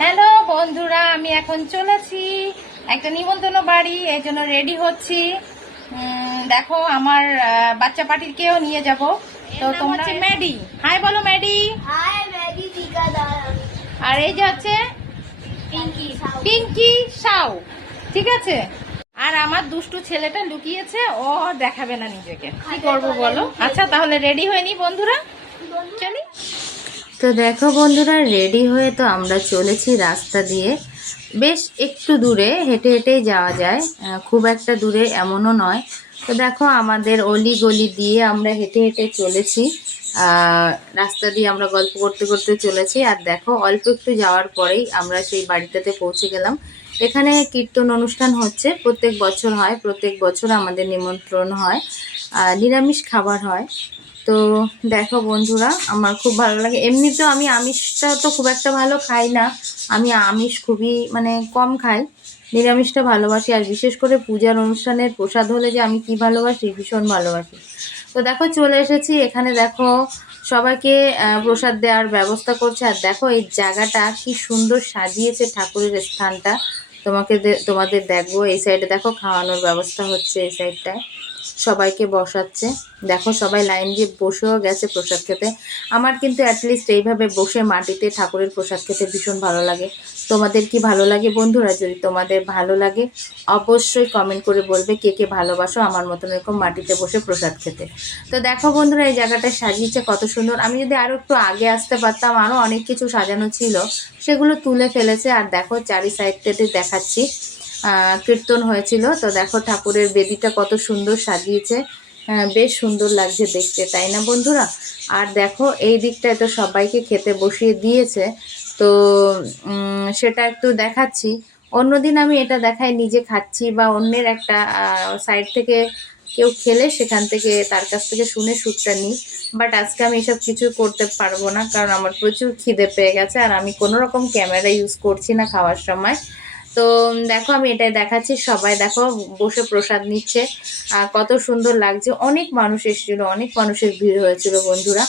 Hello বন্ধুরা আমি এখন চলেছি। একটা নিমন্ত্রণ বাড়ি এই জন্য রেডি হচ্ছি। দেখো আমার বাচ্চা পার্টিকেও নিয়ে যাব। তো তোমরা ম্যাডি। হাই বলো ম্যাডি। আর এই যে হচ্ছে পিঙ্কি সাউ। পিঙ্কি সাউ। ঠিক আছে? আর আমার দুষ্টু ছেলেটা লুকিয়েছে ও দেখাবে না নিজেকে। কি করব বলো? আচ্ছা তাহলে রেডি হয়ে নি বন্ধুরা চলি। তো দেখো বন্ধুরা রেডি হয়ে তো আমরা চলেছি রাস্তা দিয়ে। বেশ একটু দূরে, হেঁটে হেঁটেই যাওয়া যায়। খুব একটা দূরে এমনও নয়। তো দেখো, আমাদের অলি গলি দিয়ে আমরা হেঁটে হেঁটে চলেছি। রাস্তা দিয়ে আমরা গল্প করতে করতে চলেছি। আর দেখো, অল্প একটু যাওয়ার পরেই আমরা সেই বাড়িটাতে পৌঁছে গেলাম। এখানে কীর্তন অনুষ্ঠান হচ্ছে। প্রত্যেক বছর হয়, প্রত্যেক বছর আমাদের নিমন্ত্রণ হয়। নিরামিষ খাবার হয়। তো দেখো বন্ধুরা, আমার খুব ভালো লাগে। এমনিতেও আমি আমিষটা তো খুব একটা ভালো খাই না। আমি আমিষ খুবই মানে কম খাই, নিরামিষটা ভালোবাসি। আর বিশেষ করে পূজার অনুষ্ঠানের প্রসাদ হলে যে আমি কি ভালোবাসি, ভীষণ ভালোবাসি। তো দেখো, চলে এসেছি। এখানে দেখো, সবাইকে প্রসাদ দেওয়ার ব্যবস্থা করছে। আর দেখো, এই জায়গাটা কি সুন্দর সাজিয়েছে ঠাকুরের স্থানটা। তোমাকে তোমাদের দেখব। এই সাইডে দেখো, খাওয়ানোর ব্যবস্থা হচ্ছে এই সাইডটায় সবাইকে বসাচ্ছে। দেখো সবাই লাইন দিয়ে বসেও গেছে প্রসাদ খেতে। আমার কিন্তু অ্যাটলিস্ট এইভাবে বসে মাটিতে ঠাকুরের প্রসাদ খেতে ভীষণ ভালো লাগে। তোমাদের কি ভালো লাগে বন্ধুরা? যদি তোমাদের ভালো লাগে অবশ্যই কমেন্ট করে বলবে কে কে ভালোবাসো আমার মতন এরকম মাটিতে বসে প্রসাদ খেতে। তো দেখো বন্ধুরা এই জায়গাটা সাজিয়েছে কত সুন্দর। আমি যদি আরও একটু আগে আসতে পারতাম আরও অনেক কিছু সাজানো ছিল সেগুলো তুলে ফেলেছে। আর দেখো চারি সাইডটাতে দেখাচ্ছি। আহ, কীর্তন হয়েছিল। তো দেখো ঠাকুরের বেদিটা কত সুন্দর সাজিয়েছে। বেশ সুন্দর লাগছে দেখতে, তাই না বন্ধুরা? আর দেখো, এই দিকটায় তো সবাইকে খেতে বসিয়ে দিয়েছে। তো সেটা একটু দেখাচ্ছি। অন্যদিন আমি এটা দেখাই, নিজে খাচ্ছি বা অন্যের একটা সাইড থেকে কেউ খেলে সেখান থেকে তার কাছ থেকে শুনে শ্যুটটা নিই। বাট আজকে আমি এসব কিছু করতে পারব না, কারণ আমার প্রচুর খিদে পেয়ে গেছে। আর আমি কোনো রকম ক্যামেরা ইউজ করছি না খাওয়ার সময়। তো দেখো আমি এটাই দেখাচ্ছি, সবাই দেখো বসে প্রসাদ নিচ্ছে। আর কত সুন্দর লাগছে। অনেক মানুষ এসেছিল, অনেক মানুষের ভিড় হয়েছিল বন্ধুরা।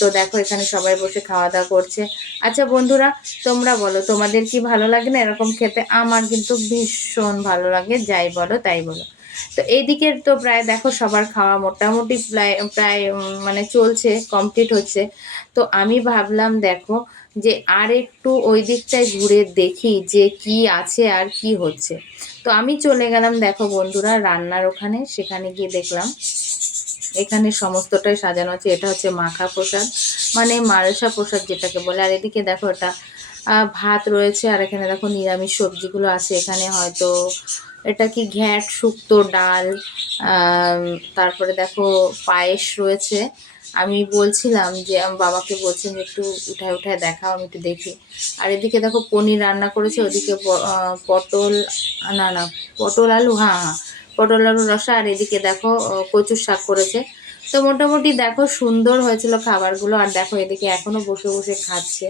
তো দেখো এখানে সবাই বসে খাওয়া দাওয়া করছে। আচ্ছা বন্ধুরা, তোমরা বলো, তোমাদের কি ভালো লাগে না এরকম খেতে? আমার কিন্তু ভীষণ ভালো লাগে, যাই বলো তাই বলো। তো এইদিকের তো প্রায় দেখো সবার খাওয়া মোটামুটি প্রায় প্রায় মানে চলছে কমপ্লিট হচ্ছে। তো আমি ভাবলাম, দেখো যে আর একটু ওই দিকটায় ঘুরে দেখি যে কি আছে আর কি হচ্ছে। তো আমি চলে গেলাম, দেখো বন্ধুরা, রান্নার ওখানে, সেখানে গিয়ে দেখলাম। এখানে সমস্তটাই সাজানো আছে। এটা হচ্ছে মাখা প্রসাদ মানে মালসা প্রসাদ যেটাকে বলে। আর এদিকে দেখো এটা ভাত রয়েছে, আর এখানে দেখো নিরামিষ সবজিগুলো আছে। এখানে হয়তো এটা কি ঘ্যাট, শুক্তো, ডাল তারপরে দেখো পায়েস রয়েছে। আমি বলছিলাম যে, আমি বাবাকে বলছিলাম যে, একটু উঠায় উঠায় দেখাও, আমি একটু দেখি। আর এদিকে দেখো পনির রান্না করেছে, ওদিকে পটল, না না, পটল আলু হ্যাঁ হ্যাঁ পটল আলু রসা, আর এদিকে দেখো কচুর শাক করেছে। তো মোটামুটি দেখো সুন্দর হয়েছিল খাবারগুলো, আর দেখো এদিকে এখনও বসে বসে খাচ্ছে।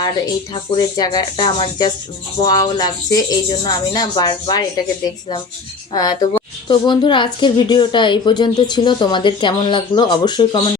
আর এই ঠাকুরের জায়গাটা আমার জাস্ট ওয়াও লাগছে, এই জন্য আমি না বারবার এটাকে দেখছিলাম। তো তো বন্ধুরা, আজকের ভিডিওটা এই পর্যন্ত ছিল। তোমাদের কেমন লাগল অবশ্যই কমেন্ট